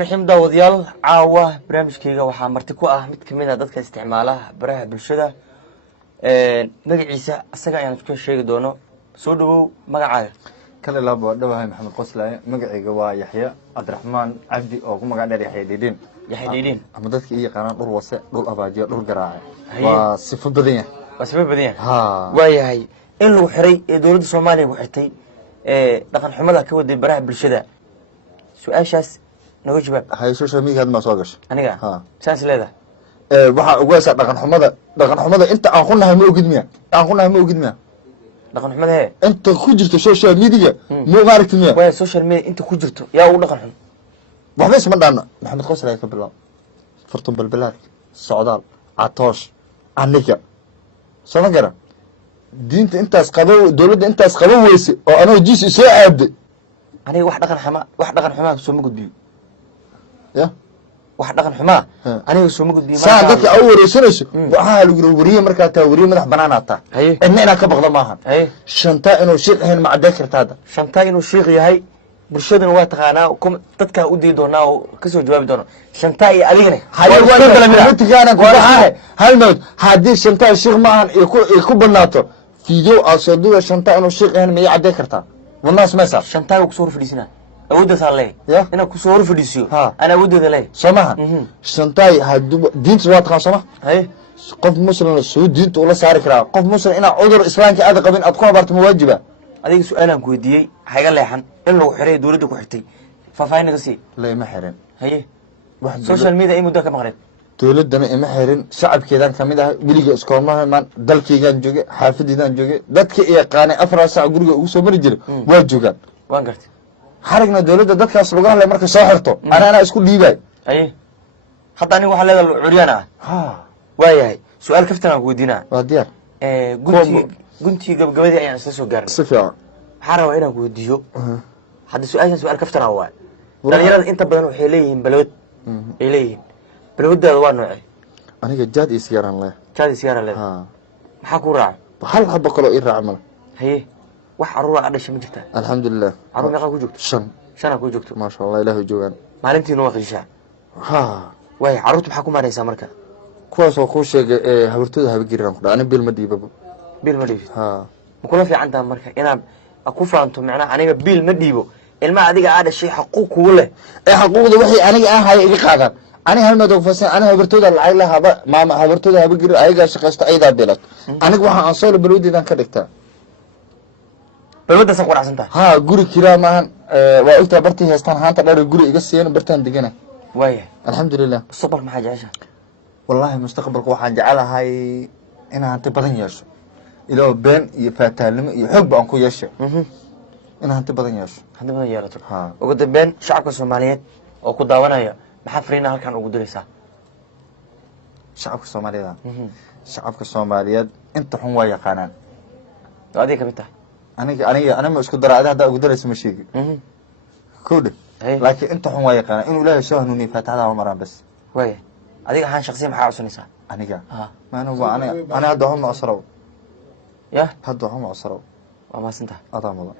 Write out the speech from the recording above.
رحم داوديال عاوة برامج كيغا waxaa marti ku ah mid kamid ah dadka isticmaalaha baraha bulshada magaciisa asaga ayaan isku sheegi doono soo dhawow magacaaga kale laba dhawahay maxamed qoslaaye magacayga waa Yaxya Abdiraxmaan Cabdi oo ku magac dheer Yaxya Diidin ama dadka iyo qanaan dhul wase dhul abaajiyo dhul garaac waa sifo badan ha waayahay in lagu xiray ee dawladda Soomaaliya ku xirtay dhaqan xumada ka waday baraha bulshada su'aashaas naga jawaab hay social media ma soo gasho aniga saas leedahay waxa ugu weesay dhaqan xumada inta aan ku nahay ma ogid miya dhaqan xumada inta ku jirto social media ma maaragtay miya waa social media inta ku jirto yaa u dhaqan xun waxba isma dhaana maxamed qoslaaye ka bilaw fartan balbalaad socdaal atoosh aniga soo gara diinta intaas qabo dawladda intaas qabo weysay oo anoo jiis soo aabday aniga wax dhaqan xuma soo ma gudbiyo ya wax dhaqan xuma aniga soo ma gudbiyo saa dadka ay wareersanayso waxa lagu wariye marka taa wariye madax banaanata inna ka baqdo maahan shanta inuu sheekh ahayn ma cadeey kartaa shanta inuu sheekh yahay bulshadana waa taqaanaa dadka u diido doonaa oo ka soo jawaabi doono shanta iyo adigana hal mid hadii shanta sheekh maahan ku banaato video asoo shanta inuu sheekh ahayn ma cadeey kartaa والناس ما صار شنطة وكسور فلسنا أود صار أنا كسور فلسيو أنا أود ذا ليه سماها شنطة هدو دين سوات خاصة هاي قف مسلم السعود دين ولا صار كرا قف مسلم أنا عذر إسلام كأذى قبل أتقوا برت موجبة هذيك سؤال أنا كودي حاجة لحن إنه حري دولته كحتي ففاين قصي لا ما حرين هاي سوشيال ميديا أي مدة كمغرب دولت دنا ما حرين شعب كذا كميدا ولي اسكور ما من دلكي كان جوجي حافظي كان جوجي ددك يقان افر ساعه غريغا او سو مرجل waa joogan waan gartay xarigna dawladda dadkaas lagu hadlay marka soo xirto ana isku dhiibay ay hadda aniga waxa leeyahay curiyana waayahay su'aal kaftan aan weydiinaa waa diyaar gunti gabagabadii ayaan isla soo gaarnay si fiican waxaan rabaa inaan weydiiyo hadda su'aal kaftan ah waa dhalinyarada inta badan waxay leeyihiin balwad ay leeyihiin balwadda waa noocay aniga jaad isyaran leh maxaa ku raac hal haba kale ii raac mal haye wax aruura dhashay ma jirtaa alxamdulillah aruur meeqa ku joogto shan ku joogto ma sha Allah ilaahu joogan maalintii noo qishaa way aruurtu maxaa ku maareysaa marka kuwaas oo ku sheegay habartooda haba giraan ku dhaana bil ma dhiibabo ma kula fiican tahay marka inaad ku faanto macna aniga bil ma dhiibo ilma adiga aad dhashay xaquuq kugu leh xaquuqda wixii aniga aan hay iga qaadan أنا هل ما دوفسن أنا هبرتودا العائلة هبا ماما هبرتودا هبجر أيجا شقست أيدا بلاد أنا جوها أنصار بلودي ذا كدكتا بلود سقور عسنتا ها جوري كرامة وقلت برتي هستان هانتا دار جوري إجسيان برتان دجنا وياه الحمد لله الصبر ما حاجة عشان والله مستقبل قوة جعلها هاي إنها أنت بدن ياش إلى بين يفتالم يحب أنكو ياش إنها أنت بدن ياش أنت بدن يارتو وقد بين شعب الصوماليات وقدوانا يا maxaa fariina halkan ugu diraysaa shacabka Soomaaliyeed inta xun waa yaqaanaan adiga kamid tahay aniga ma isku daraada hada ugu diraysa ma sheegi koode laakiin inta xun waa yaqaanaan inuu Ilaahay soo hanuuniyo faataxada oo maraan bas way adiga ahaan shakhsiyan maxaa cusubnaysaa aniga maana waa ana hadda waxaan ma asraw ya hadda waxaan ma asraw waa ma santaa adaa mudan